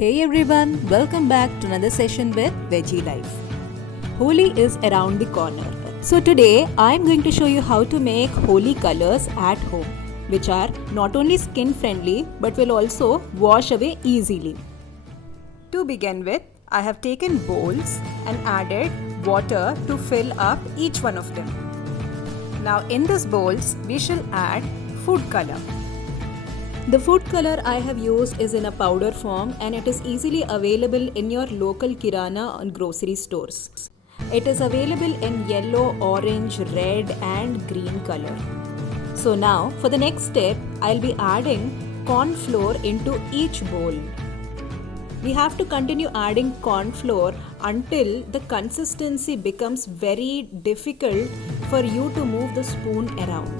Hey everyone, welcome back to another session with Veggielife. Holi is around the corner. So today I'm going to show you how to make Holi colors at home, which are not only skin friendly but will also wash away easily. To begin with, I have taken bowls and added water to fill up each one of them. Now in these bowls, we shall add food color. The food color I have used is in a powder form and it is easily available in your local kirana and grocery stores. It is available in yellow, orange, red and green color. So now for the next step, I'll be adding corn flour into each bowl. We have to continue adding corn flour until the consistency becomes very difficult for you to move the spoon around.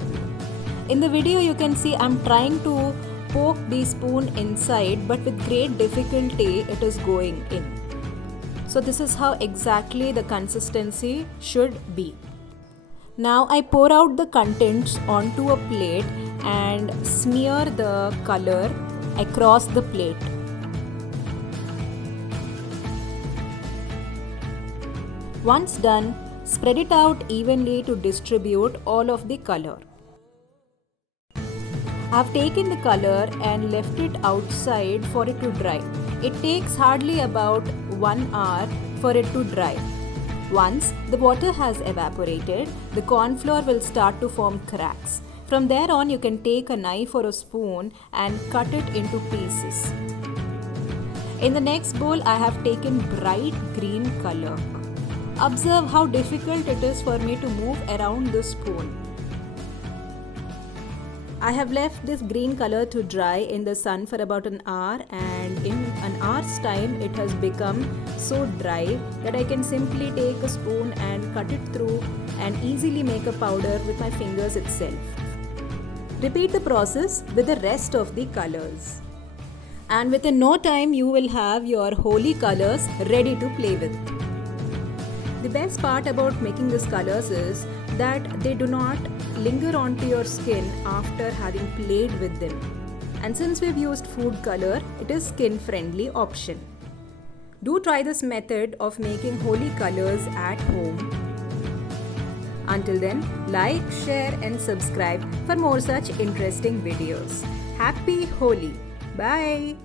In the video you can see I'm trying to poke the spoon inside, but with great difficulty it is going in. So this is how exactly the consistency should be. Now I pour out the contents onto a plate and smear the color across the plate. Once done, spread it out evenly to distribute all of the color. I have taken the color and left it outside for it to dry. It takes hardly about 1 hour for it to dry. Once the water has evaporated, the corn flour will start to form cracks. From there on, you can take a knife or a spoon and cut it into pieces. In the next bowl, I have taken bright green color. Observe how difficult it is for me to move around the spoon. I have left this green color to dry in the sun for about an hour, and in an hour's time it has become so dry that I can simply take a spoon and cut it through and easily make a powder with my fingers itself. Repeat the process with the rest of the colors. And within no time you will have your Holi colors ready to play with. The best part about making these colors is that they do not linger onto your skin after having played with them. And since we've used food color, it is skin friendly option. Do try this method of making Holi colors at home. Until then, like, share and subscribe for more such interesting videos. Happy Holi! Bye!